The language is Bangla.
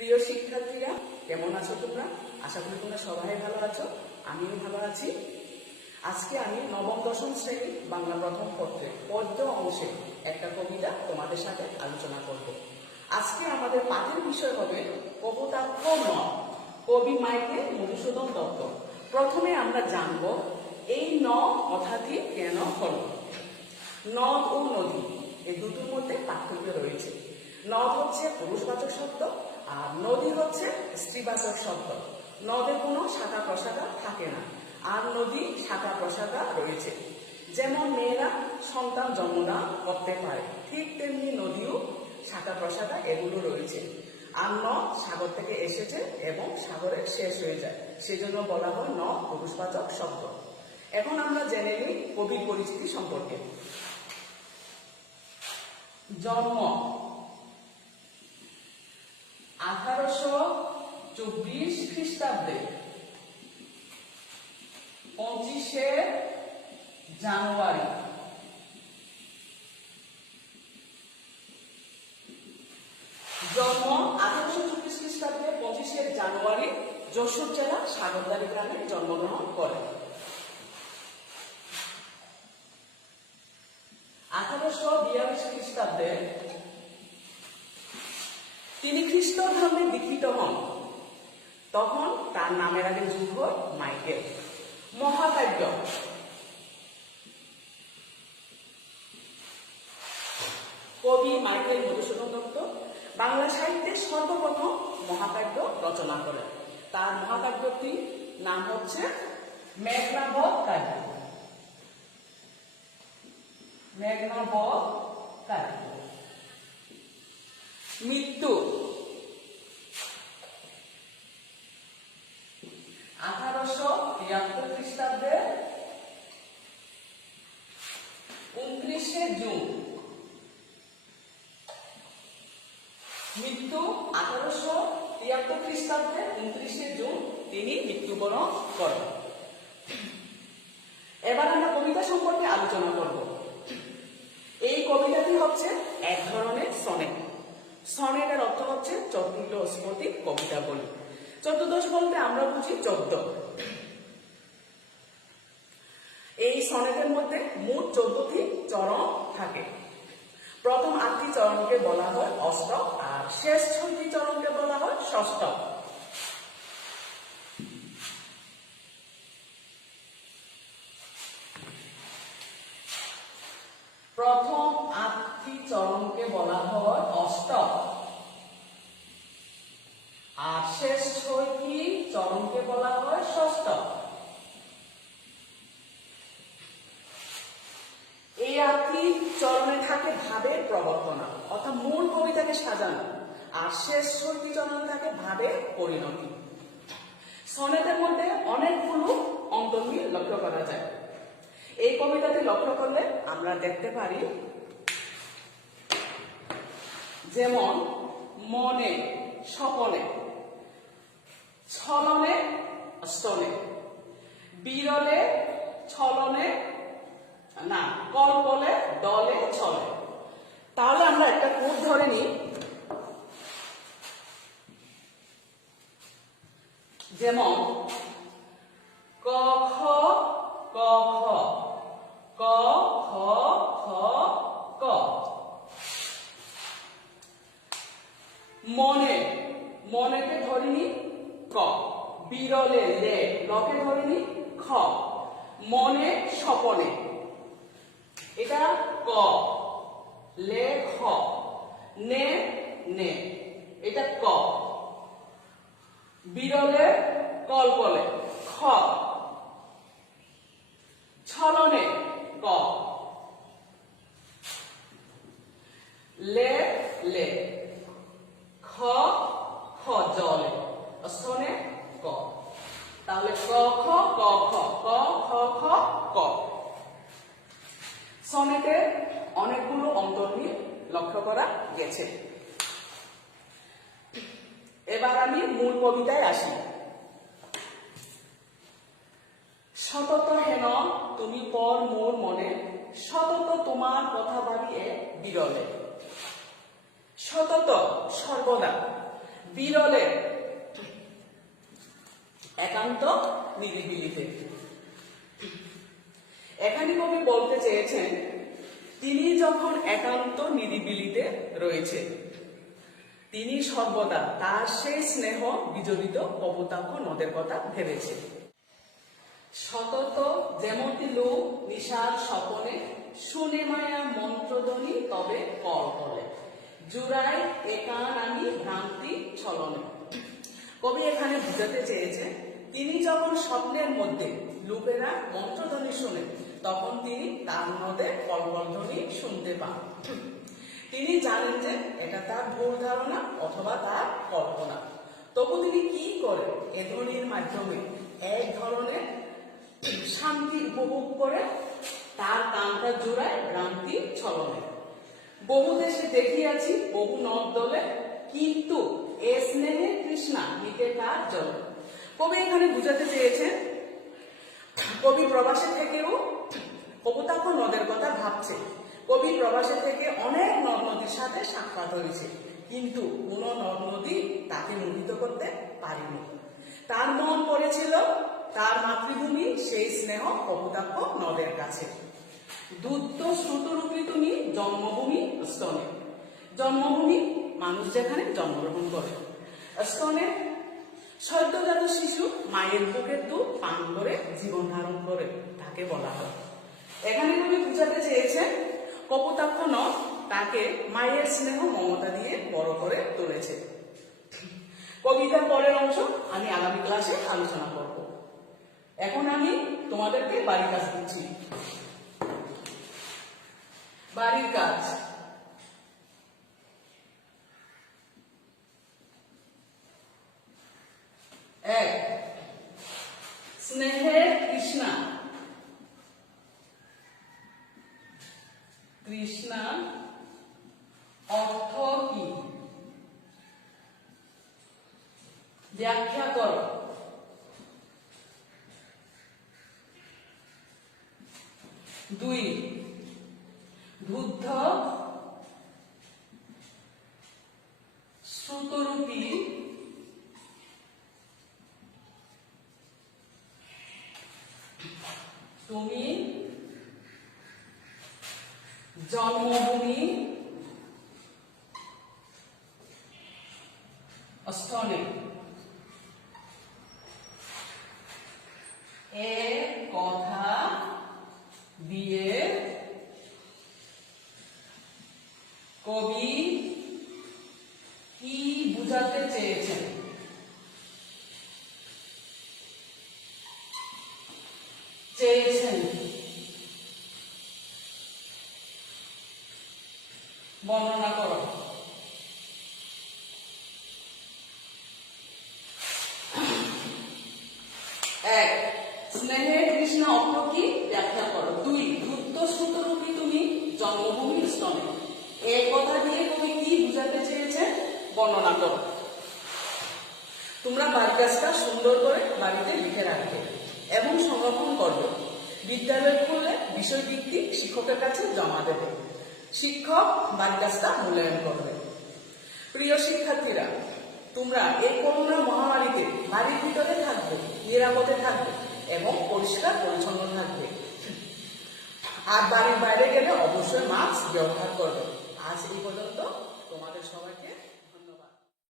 প্রিয় শিক্ষার্থীরা, কেমন আছো তোমরা? আশা করি তোমরা সবাই ভালো আছো, আমিও ভালো আছি। আজকে আমি নবম দশম শ্রেণী বাংলা প্রথম পত্রে পদ্য অংশে একটা কবিতা তোমাদের সাথে আলোচনা করব। আজকে আমাদের পাঠের বিষয় হবে কপোতাক্ষ ন, কবি মাইকেল মধুসূদন দত্ত। প্রথমে আমরা জানব এই ন কথাটি কেন হলো। নদ ও নদী এই দুটোর মধ্যে পার্থক্য রয়েছে। নদ হচ্ছে পুরুষবাচক শব্দ আর নদী হচ্ছে স্ত্রীবাচক শব্দ। নদে কোনো শাখা প্রশাখা থাকে না, আর নদী শাখা প্রশাখা রয়েছে। যেমন মেয়েরা সন্তান জন্মদান করতে পারে, ঠিক তেমনি নদীও শাখা প্রশাখা এগুলো রয়েছে। আর নদ সাগর থেকে এসেছে এবং সাগরে শেষ হয়ে যায়, সেজন্য বলা হয় নদ পুরুষবাচক শব্দ। এখন আমরা জেনে নিই কবির পরিচিতি সম্পর্কে। জন্ম 1824 খ্রিস্টাব্দে 25শে জানুয়ারি। জন্ম 1824 খ্রিস্টাব্দে 25শে জানুয়ারি যশোর জেলা সাগরদাড়ি গ্রামে জন্মগ্রহণ করেন। 1842 খ্রিস্টাব্দে তিনি খ্রিস্ট ধর্মে দীক্ষিত হন। তখন তার নামের আগে যুগ হয় মাইকেল। মহাকাব্য কবি মাইকেল মধুসূদন দত্ত বাংলা সাহিত্যে সর্বপ্রথম মহাকাব্য রচনা করেন। তার মহাকাব্যটির নাম হচ্ছে মেঘনাবধ কাব্য। মেঘনাবধ কাব্য। মৃত্যু 1873 খ্রিস্টাব্দে 29শে জুন। মৃত্যু 1873 খ্রিস্টাব্দে 29শে জুন তিনি মৃত্যুবরণ করেন। এবার আমরা কবিতা সম্পর্কে আলোচনা করব। এই কবিতাটি হচ্ছে এক ধরনের সনেট। সনেটের অর্থ হচ্ছে চতুর্দশপদী কবিতা বলি। চতুর্দশ বলতে আমরা বুঝি 14। এই সনেটের মধ্যে মোট 14টি চরণ থাকে। প্রথম 8টি চরণকে বলা হয় অষ্টক, আর শেষ 6টি চরণকে বলা হয় ষষ্ঠক। প্রথম 8টি চরণকে বলা হয় অষ্টক, আর শেষ 6টি চরণকে বলা হয় ষষ্ঠক। এই 8টি চরণে থাকে ভাবের প্রবর্তনা, অর্থাৎ মূল কবিতাকে সাজানো, আর শেষ 6টি চরণে থাকে ভাবের পরিণতি। সনেটের মধ্যে অনেকগুলো অন্তর্মিল লক্ষ্য করা যায়। এই কবিতাটি লক্ষ্য করলে আমরা দেখতে পারি, যেমন মনে স্বপনে, ছলনে স্তনে, বিরলে ছলনে না, কল্পলে দলে ছলে। তাহলে আমরা একটা কোড ধরে নিই, যেমন ক খ ক খ, ক খ খ ক। মনে, মনেকে ধরিনি ক। বিরলে লে, লকে ধরিনি খ। মনে স্বপনে, এটা ক। লে খ। নে নে, এটা ক। বিরলে কল্পলে খ। ছলনে ক। লে লে, খ খ জলে, স্তনে ক। তাহলে ক খ ক খ, ক খ খ ক। সনেটে অনেকগুলো অন্তর্মিল লক্ষ্য করা গেছে। এবার আমি মূল কবিতায় আসি। সতত হেন তুমি পর মোর মনে, সতত তোমার কথা ভাবিয়ে বিরলে। সতত সর্বদা, বিরলে একান্ত নিরিবিলিতে। এখানে কবি বলতে চেয়েছেন তিনি যখন একান্ত নিরিবিলিতে রয়েছে তিনি সর্বদা তার সেই স্নেহ বিজড়িত কপোতাক্ষ নদের কথা ভেবেছে। সতত যেমতি লোক নিশার স্বপনে শুনে মায়া মন্ত্রধ্বনি তবে কল বলে জুড়ায় একান আমি ভ্রান্তি ছলনে। কবি এখানে বুঝাতে চেয়েছে তিনি যখন স্বপ্নের মধ্যে লোকেরা মন্ত্রধ্বনি শুনে তখন তিনি তার নদে কলকলধ্বনি শুনতে পান। তিনি জানেন যে এটা তার ভুল ধারণা অথবা তার কল্পনা, তবু তিনি কি করে এ ধ্বনির মাধ্যমে এক ধরনের শান্তি উপভোগ করে তার কানটা জোড়ায় ভ্রান্তি ছলনে। বহু দেশে দেখিয়াছি বহু নদ দলে কিন্তু এ স্নেহে তৃষ্ণা মিটে তার জল। কবি এখানে বুঝাতে চেয়েছেন কবি প্রবাসে থেকেও কপোতাক্ষ নদের কথা ভাবছে। কবি প্রবাসে থেকে অনেক নদ নদীর সাথে সাক্ষাৎ হয়েছে কিন্তু কোন নদ নদী তাকে মোহিত করতে পারেনি। তার মন পড়েছিল তার মাতৃভূমি সেই স্নেহ কপোতাক্ষ নদের কাছে। দুধ শ্রুতরূপী তুমি জন্মভূমি স্তনে। জন্মভূমি মানুষ যেখানে জন্মগ্রহণ করে, স্তনে সদ্যজাত শিশু মায়ের বুকের দুধ পান করে জীবন ধারণ করে তাকে বলা হয়। এখানে কবি বুঝাতে চেয়েছেন কপোতাক্ষ নদ তাকে মায়ের স্নেহ মমতা দিয়ে বড় করে তুলেছে। কবিতার পরের অংশ আমি আগামী ক্লাসে আলোচনা করব। এখন আমি তোমাদেরকে বাড়ির কাজ দিচ্ছি। বাড়ির কাজ, এক, স্নেহের তৃষ্ণা। তৃষ্ণা অর্থ কি ব্যাখ্যা কর। দুই, বুদ্ধ শ্রুতরূপী তুমি জন্মভূমি স্তনে। এ কথা দিয়ে কবি কি বুঝাতে চেয়েছেন? বর্ণনা করো। এক, স্নেহের তৃষ্ণা অর্থ কি ব্যাখ্যা করো। দুই, দ্রুত শ্রুতরূপী তুমি জন্মভূমির স্তনে। এই কথা দিয়ে কবি কি বুঝাতে চেয়েছে বর্ণনা করো। তোমরা বাড়ির কাজটা সুন্দর করে বাড়িতে লিখে রাখবে এবং সংরক্ষণ করবে। বিদ্যালয় খুললে বিষয়ভিত্তিক শিক্ষকের কাছে জমা দেবে। শিক্ষক বাড়ির কাজটা মূল্যায়ন করবে। প্রিয় শিক্ষার্থীরা, তোমরা এই করোনা মহামারীতে বাড়ির ভিতরে থাকবে, নিরাপদে থাকবে এবং পরিষ্কার পরিচ্ছন্ন থাকবে। আর বাড়ির বাইরে গেলে অবশ্যই মাস্ক ব্যবহার করবে। আজ এই পর্যন্ত, তোমাদের সবাইকে